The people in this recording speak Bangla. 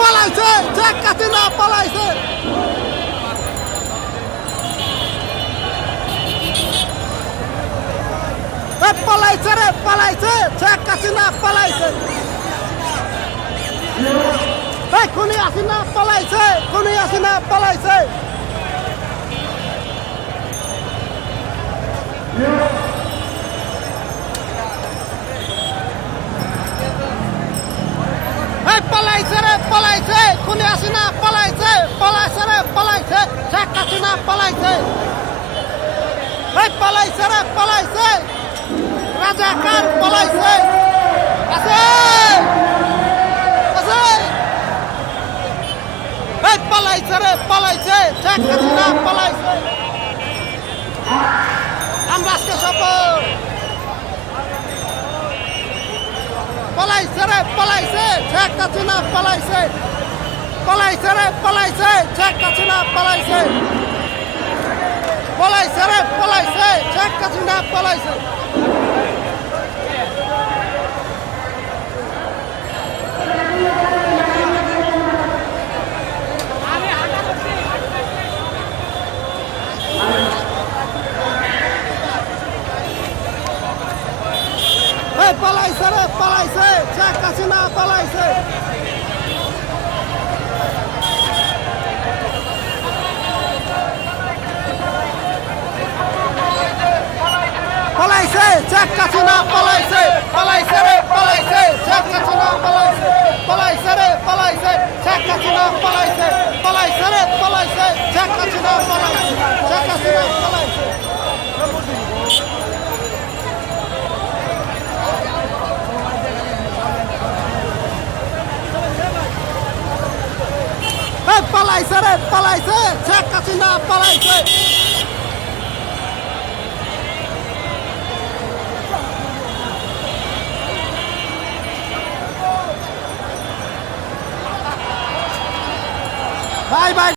পালাইছে, শেখ হাসিনা পালাইছে। পালাইছে রে, পালাইছে, শেখ হাসিনা পালাইছে। খুনি হাসিনা পালাইছে, খুনি হাসিনা পালাইছে। পালাইছে রে, পালাইছে, খুনি হাসিনা পালাইছে, পালাইছে রে, পালাইছে, শেখ হাসিনা পালাইছে। পালাইছে রে, পালাইছে, রাজাকার পালাইছে। আছে আছে, পালাইছে রে, পালাইছে, শেখ হাসিনা পালাইছে। আমরা আজকে শপথ। পালাইছে রে, পালাইছে, শেখ হাসিনা পালাইছে। পালাইছে রে, পালাইছে, শেখ হাসিনা পালাইছে। পালাইছে রে, পালাইছে, শেখ হাসিনা পালাইছে। পালাইছে রে, পালাইছে, শেখ হাসিনা পালাইছে। পালাইছে, শেখ হাসিনা পালাইছে। পালাইছে রে, পালাইছে, শেখ হাসিনা পালাইছে। পালাইছে রে, পালাইছে, শেখ হাসিনা পালাইছে। পালাইছে রে, পালাইছে, শেখ হাসিনা পালাইছে। শেখ হাসিনা পালাইছে। পালাইছে রে, পালাইছে, শেখ হাসিনা পালাইছে। Bye bye.